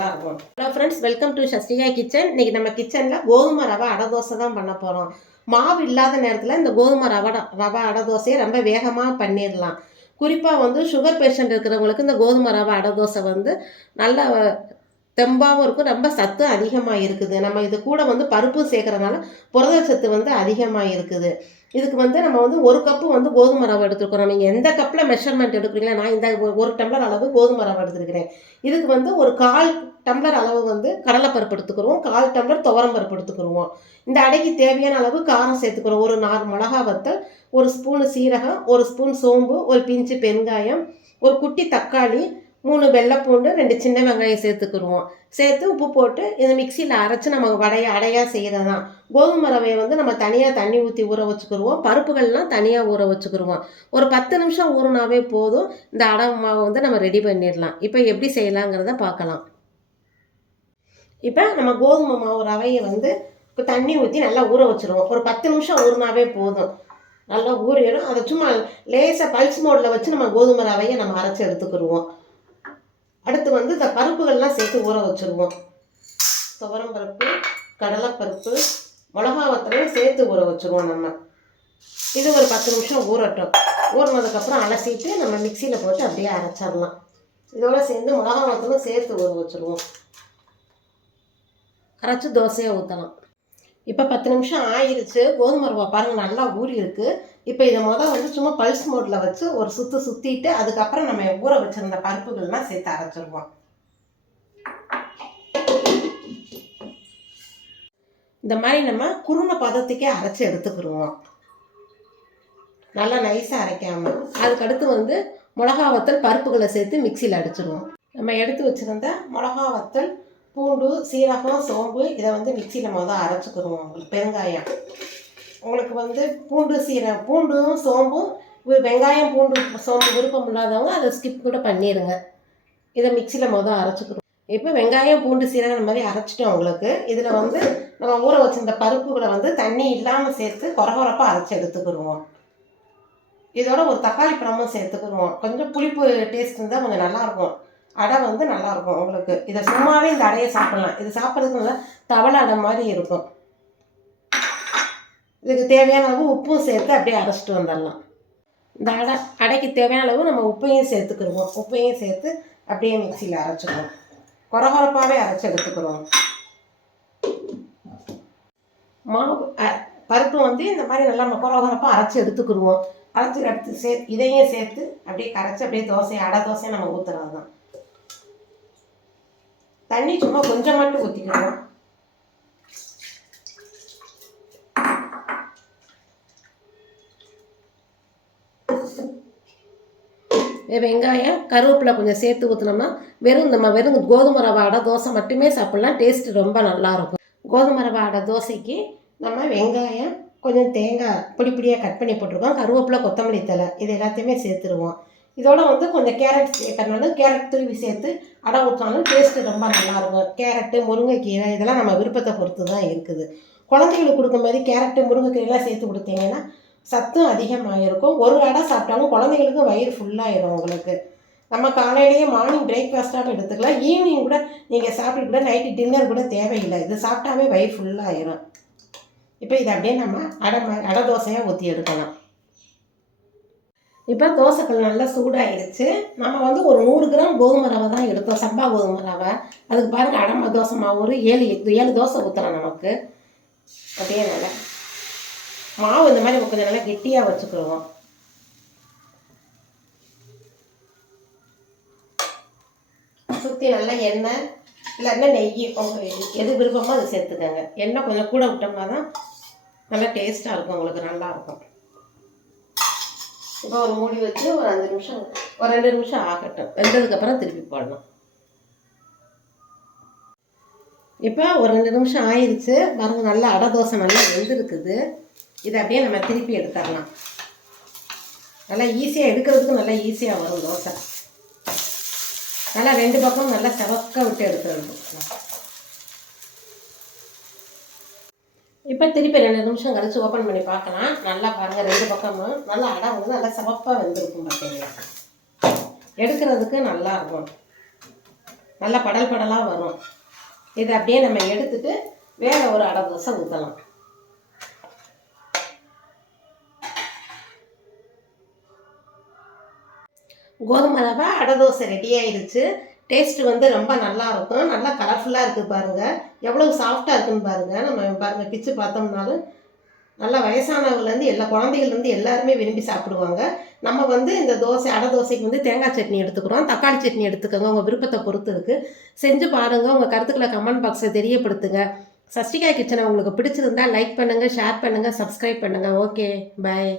நல்லாயிருக்கும். Hello friends, welcome to Sastika kitchen. இன்றைக்கி நம்ம கிச்சனில் கோதுமை ரவை அடை தோசை தான் பண்ண போகிறோம். மாவு இல்லாத நேரத்தில் இந்த கோதுமை ரவை அடை தோசையை ரொம்ப வேகமாக பண்ணிடலாம். குறிப்பாக வந்து சுகர் பேஷண்ட் இருக்கிறவங்களுக்கு இந்த கோதுமை ரவை அடை தோசை வந்து நல்ல தெம்பாகவும் இருக்கும், ரொம்ப சத்து அதிகமாக இருக்குது. நம்ம இது கூட வந்து பருப்பு சேர்க்குறதுனால புரதச்சத்து வந்து அதிகமாக இருக்குது. இதுக்கு வந்து நம்ம வந்து 1 கப்பு வந்து கோதுமை ரவை எடுத்துக்கிறோம். நீங்கள் எந்த கப்பில் மெஷர்மெண்ட் எடுக்கிறீங்களா, நான் இந்த 1 டம்ளர் அளவு கோதுமை ரவை எடுத்துருக்கிறேன். இதுக்கு வந்து ஒரு 1/4 டம்ளர் அளவு வந்து கடலைப்பருப்பு எடுத்துக்கிறோம், 1/4 டம்ளர் துவரம் பருப்பு எடுத்துக்கிடுவோம். இந்த அடைக்கு தேவையான அளவு காரம் சேர்த்துக்கிறோம். ஒரு 4 மிளகா வத்தல், 1 ஸ்பூனு சீரகம், 1 ஸ்பூன் சோம்பு, ஒரு பிஞ்சு பெருங்காயம், ஒரு குட்டி தக்காளி, 3 வெள்ளைப்பூண்டு, 2 சின்ன வெங்காயம் சேர்த்துக்கிடுவோம். சேர்த்து உப்பு போட்டு இதை மிக்சியில் அரைச்சி நம்ம அடையாக செய்கிறது தான். கோதுமை ரவையை வந்து நம்ம தனியாக தண்ணி ஊற்றி ஊற வச்சுக்கிடுவோம், பருப்புகள்லாம் தனியாக ஊற வச்சுக்கிடுவோம். ஒரு 10 நிமிஷம் ஊறினாவே போதும், இந்த அடை மாவை வந்து நம்ம ரெடி பண்ணிடலாம். இப்போ எப்படி செய்யலாங்கிறத பார்க்கலாம். இப்போ நம்ம கோதுமை மாவு ரவையை வந்து இப்போ தண்ணி ஊற்றி நல்லா ஊற வச்சுருவோம். ஒரு 10 நிமிஷம் ஊறினாவே போதும், நல்லா ஊறிடும். அதை சும்மா லேசாக பல்ஸ் மோடில் வச்சு நம்ம கோதுமை ரவையை நம்ம அரைச்சி எடுத்துக்கிடுவோம். அடுத்து வந்து இந்த பருப்புகள்லாம் சேர்த்து ஊற வச்சுருவோம். துவரம் பருப்பு, கடலைப்பருப்பு, மிளகா வத்தலையும் சேர்த்து ஊற வச்சுருவோம். நம்ம இது ஒரு 10 நிமிஷம் ஊறட்டும். ஊறினதுக்கப்புறம் அலசிட்டு நம்ம மிக்சியில் போட்டு அப்படியே அரைச்சிடலாம். இதோடு சேர்ந்து மிளகா வத்தலும் சேர்த்து ஊற வச்சுருவோம். அரைச்சி தோசையாக ஊற்றலாம். இப்போ 10 நிமிஷம் ஆயிடுச்சு. கோதுமை ரவை பாருங்கள் நல்லா ஊறி இருக்குது. இப்போ இதை வந்து சும்மா பல்ஸ் மோடில் வச்சு ஒரு சுற்றிட்டு அதுக்கப்புறம் நம்ம ஊற வச்சுருந்த பருப்புகள்லாம் சேர்த்து அரைச்சிடுவோம். இந்த மாதிரி நம்ம குருணை பதத்துக்கே அரைச்சி எடுத்துக்கிடுவோம், நல்லா நைஸாக அரைக்காமல். அதுக்கடுத்து வந்து மிளகா வத்தல் பருப்புகளை சேர்த்து மிக்சியில் அடிச்சிடுவோம். நம்ம எடுத்து வச்சுருந்த மிளகா வத்தல், பூண்டு, சீரகம், சோம்பு இதை வந்து மிக்சியில் அரைச்சிக்கிடுவோம். உங்களுக்கு பெருங்காயம், உங்களுக்கு வந்து பூண்டும் சோம்பும், வெங்காயம் பூண்டு சோம்பு விருப்பம் இல்லாதவங்க அதை ஸ்கிப் கூட பண்ணிடுங்க. இதை மிக்சியில் அரைச்சிக்கிடுவோம். இப்போ வெங்காயம் பூண்டு சீரகம் இந்த மாதிரி அரைச்சிட்டோம். உங்களுக்கு இதில் வந்து நம்ம ஊற வச்சிருந்த பருப்புகளை வந்து தண்ணி இல்லாமல் சேர்த்து கொரகொரப்பாக அரைச்சி எடுத்துக்கிடுவோம். இதோட ஒரு தக்காளி பழமும் சேர்த்துக்கிடுவோம். கொஞ்சம் புளிப்பு டேஸ்ட் இருந்தால் கொஞ்சம் நல்லாயிருக்கும், அடை வந்து நல்லாயிருக்கும் உங்களுக்கு. இதை சும்மாவே இந்த அடையை சாப்பிட்லாம். இது சாப்பிட்றதுக்கு நல்லா தவளை அடை மாதிரி இருக்கும். இதுக்கு தேவையான அளவு உப்பும் சேர்த்து அப்படியே அரைச்சிட்டு வந்துடலாம். இந்த அடைக்கு தேவையான அளவு நம்ம உப்பையும் சேர்த்துக்கிடுவோம். உப்பையும் சேர்த்து அப்படியே மிக்சியில் அரைச்சிடுவோம். கொரகொரப்பாகவே அரைச்சி எடுத்துக்கிடுவோம். மாவு பருப்பு வந்து இந்த மாதிரி நல்லா நம்ம கொரகொரப்பாக அரைச்சி எடுத்துக்கிடுவோம். அரைச்சி இதையும் சேர்த்து அப்படியே கரைச்சி அப்படியே அடை தோசையை நம்ம ஊற்றுறது தான். தண்ணி சும்மா கொஞ்சம் மட்டும் ஊற்றிக்கிடுவோம். வெங்காயம் கருவேப்பிலை கொஞ்சம் சேர்த்து ஊற்றினோம்னா வெறும் கோதுமை ரவை அடை தோசை மட்டுமே சாப்பிட்லாம். டேஸ்ட்டு ரொம்ப நல்லாயிருக்கும். கோதுமை ரவை அடை தோசைக்கு நம்ம வெங்காயம், கொஞ்சம் தேங்காய் பொடியாக கட் பண்ணி போட்டிருக்கோம், கருவேப்பிலை, கொத்தமல்லி தழை இது எல்லாத்தையுமே சேர்த்துருவோம். இதோட வந்து கொஞ்சம் கேரட் சேர்க்கறனாலும் கேரட் துருவி சேர்த்து அடை ஊற்றினாலும் டேஸ்ட்டு ரொம்ப நல்லாயிருக்கும். கேரட்டு, முருங்கைக்கீரை இதெல்லாம் நம்ம விருப்பத்தை பொறுத்து தான் இருக்குது. குழந்தைகளுக்கு கொடுக்கும்போது கேரட்டு, முருங்கைக்கீரைலாம் சேர்த்து கொடுத்தீங்கன்னா சத்தும் அதிகமாக இருக்கும். ஒரு அடை சாப்பிட்டாலும் குழந்தைகளுக்கு வயிறு ஃபுல்லாகிடும் உங்களுக்கு. நம்ம காலையிலேயே மார்னிங் பிரேக்ஃபாஸ்ட்டாக எடுத்துக்கலாம். ஈவினிங் கூட நீங்கள் சாப்பிட்டு கூட நைட்டு டின்னர் கூட தேவையில்லை, இது சாப்பிட்டாவே வயிறு ஃபுல்லாகிடும். இப்போ இதை அப்படியே நம்ம அடை தோசையாக ஊற்றி எடுக்கலாம். இப்போ தோசைக்கல் நல்லா சூடாகிடுச்சு. நம்ம வந்து ஒரு 100 கிராம் கோதுமை ரவை தான் எடுத்தோம், சம்பா கோதுமை ரவை. அதுக்கு பாருங்கள் அடை தோசை மாவு ஒரு 7 தோசை ஊற்றலாம் நமக்கு. அப்படியே நல்லா மாவு இந்த மாதிரி கொஞ்சம் நல்லா கெட்டியாக வச்சுக்கிடுவோம். சுற்றி நல்லா எண்ணெய் இல்லைன்னா நெய் உங்களுக்கு எது விருப்பமோ அதை சேர்த்துக்கோங்க. எண்ணெய் கொஞ்சம் கூட விட்டோம்னா தான் நல்லா டேஸ்ட்டாக இருக்கும், உங்களுக்கு நல்லாயிருக்கும். இப்போ ஒரு மூடி வச்சு ஒரு 5 நிமிஷம், ஒரு 2 நிமிஷம் ஆகட்டும். வெந்ததுக்கப்புறம் திருப்பி போடணும். இப்போ ஒரு 2 நிமிஷம் ஆயிடுச்சு பாருங்கள், நல்லா அடை தோசை நல்லா வெந்திருக்குது. இதை அப்படியே நம்ம திருப்பி எடுத்துடலாம். நல்லா ஈஸியாக எடுக்கிறதுக்கு நல்லா ஈஸியாக வரும் தோசை. நல்லா 2 பக்கம் நல்லா செவக்க விட்டு எடுத்துடணும். இப்போ திருப்பி 2 நிமிஷம் கழிச்சு ஓப்பன் பண்ணி பார்க்கலாம். நல்லா பாருங்கள், 2 பக்கமும் நல்லா அடை வந்து நல்லா செவப்பாக வெந்திருக்கும். பார்த்தீங்களா, எடுக்கிறதுக்கு நல்லாயிருக்கும். நல்லா படல் படலாக வரும். இதை அப்படியே நம்ம எடுத்துட்டு வேற ஒரு அடை தோசை ஊற்றலாம். கோதுமை ரவை அடை தோசை ரெடி ஆயிடுச்சு. டேஸ்ட்டு வந்து ரொம்ப நல்லா இருக்கும். நல்லா கலர்ஃபுல்லாக இருக்குது பாருங்கள். எவ்வளோ சாஃப்டாக இருக்குன்னு பாருங்கள். நம்ம பாருங்கள் பிச்சு பார்த்தோம்னாலும் நல்லா வயசானவங்கலேருந்து எல்லா குழந்தைகள்லேருந்து எல்லாருமே விரும்பி சாப்பிடுவாங்க. நம்ம வந்து இந்த தோசை அடை தோசைக்கு வந்து தேங்காய் சட்னி எடுத்துக்கிறோம். தக்காளி சட்னி எடுத்துக்கோங்க. உங்கள் விருப்பத்தை பொறுத்து இருக்குது. செஞ்சு பாருங்கள். உங்கள் கருத்துக்களை கமெண்ட் பாக்ஸில் தெரியப்படுத்துங்க. சஷ்டிகா கிச்சனை உங்களுக்கு பிடிச்சிருந்தா லைக் பண்ணுங்கள், ஷேர் பண்ணுங்கள், சப்ஸ்கிரைப் பண்ணுங்கள். ஓகே, பாய்.